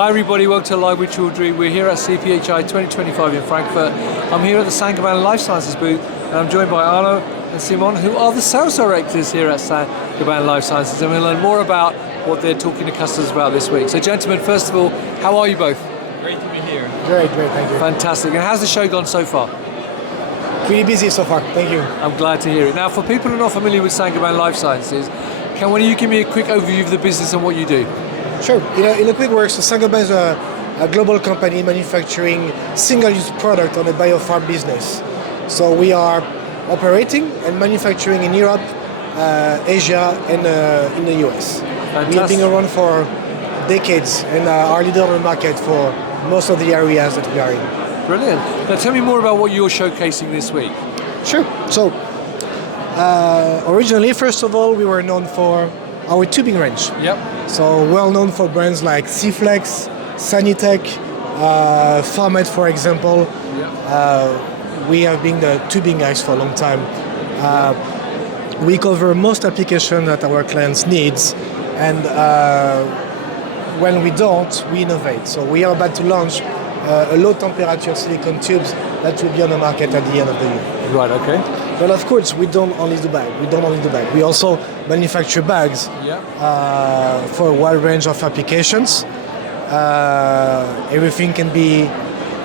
Hi everybody, welcome to Live with Children. We're here at CPHI 2025 in Frankfurt. I'm here at the Saint-Gobain Life Sciences booth and I'm joined by Arnaud and Simon, who are the sales directors here at Saint-Gobain Life Sciences, and we'll learn more about what they're talking to customers about this week. So gentlemen, first of all, how are you both? Great to be here. Great, thank you. Fantastic. And how's the show gone so far? Pretty busy so far, thank you. I'm glad to hear it. Now, for people who are not familiar with Saint-Gobain Life Sciences, can one of you give me a quick overview of the business and what you do? Sure, in a quick word, so Saint-Gobain is a global company manufacturing single-use product on a biopharm business. So we are operating and manufacturing in Europe, Asia and in the US. Fantastic. We have been around for decades and are leader on the market for most of the areas that we are in. Brilliant. Now tell me more about what you're showcasing this week. Sure, so originally, first of all, we were known for our tubing range. Yep. So well known for brands like C-Flex, Sanitec, Pharmet, for example. Yep. We have been the tubing guys for a long time. We cover most applications that our clients needs, and when we don't, we innovate. So we are about to launch a low temperature silicone tubes that will be on the market at the end of the year. Right, okay. But of course, we don't only do bag. We also manufacture bags for a wide range of applications. Everything can be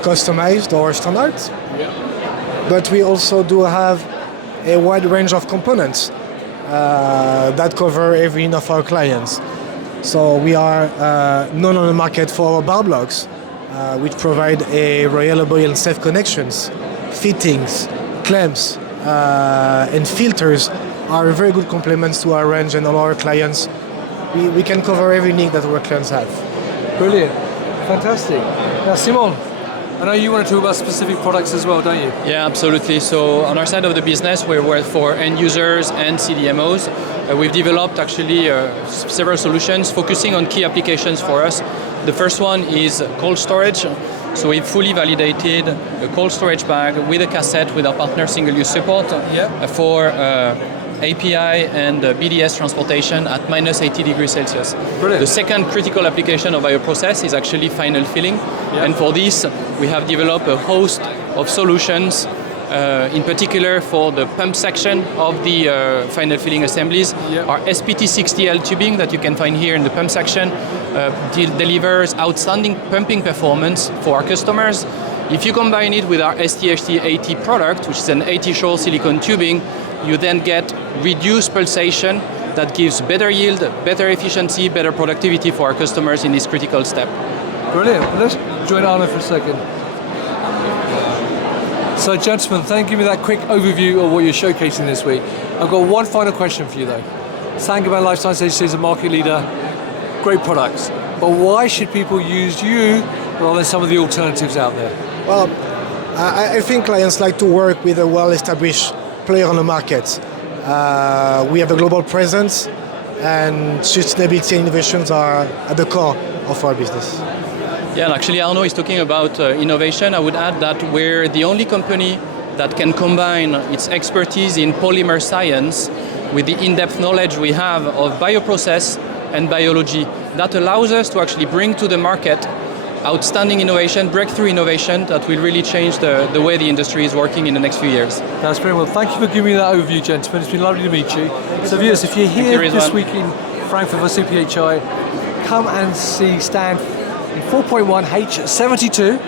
customized or standard. But we also do have a wide range of components that cover every need of our clients. So we are known on the market for our bar blocks, which provide a reliable and safe connections, fittings, clamps, and filters are very good complements to our range and all our clients. We can cover every need that our clients have. Brilliant. Fantastic. Now, Simon, I know you want to talk about specific products as well, don't you? Yeah, absolutely. So on our side of the business, we work for end users and CDMOs. We've developed actually several solutions focusing on key applications for us. The first one is cold storage. So we've fully validated a cold storage bag with a cassette with our partner single-use support for API and BDS transportation at minus 80 degrees Celsius. Brilliant. The second critical application of bioprocess is actually final filling. And for this, we have developed a host of solutions, in particular for the pump section of the final filling assemblies. Our SPT60L tubing that you can find here in the pump section delivers outstanding pumping performance for our customers. If you combine it with our STHT80 product, which is an 80-shoal silicone tubing, you then get reduced pulsation that gives better yield, better efficiency, better productivity for our customers in this critical step. Brilliant. Let's join Arnaud for a second. So gentlemen, thank you for that quick overview of what you're showcasing this week. I've got one final question for you though. Saint-Gobain Life Sciences is a market leader, great products, but why should people use you rather than some of the alternatives out there? Well, I think clients like to work with a well-established player on the market. We have a global presence, and sustainability and innovations are at the core of our business. Yeah, and actually Arnaud is talking about innovation. I would add that we're the only company that can combine its expertise in polymer science with the in-depth knowledge we have of bioprocess and biology. That allows us to actually bring to the market outstanding innovation, breakthrough innovation that will really change the way the industry is working in the next few years. That's very well. Thank you for giving me that overview, gentlemen. It's been lovely to meet you. So viewers, if you're here this week in Frankfurt for CPHI, come and see stand in 4.1H72.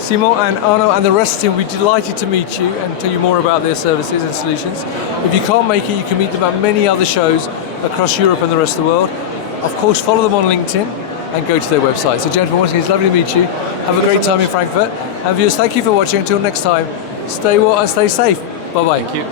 Simon and Arnaud and the rest of the team will be delighted to meet you and tell you more about their services and solutions. If you can't make it, you can meet them at many other shows across Europe and the rest of the world. Of course, follow them on LinkedIn and go to their website. So gentlemen, once again, it's lovely to meet you. Have a great time in Frankfurt. And viewers, thank you for watching. Until next time, stay well and stay safe. Bye-bye. Thank you.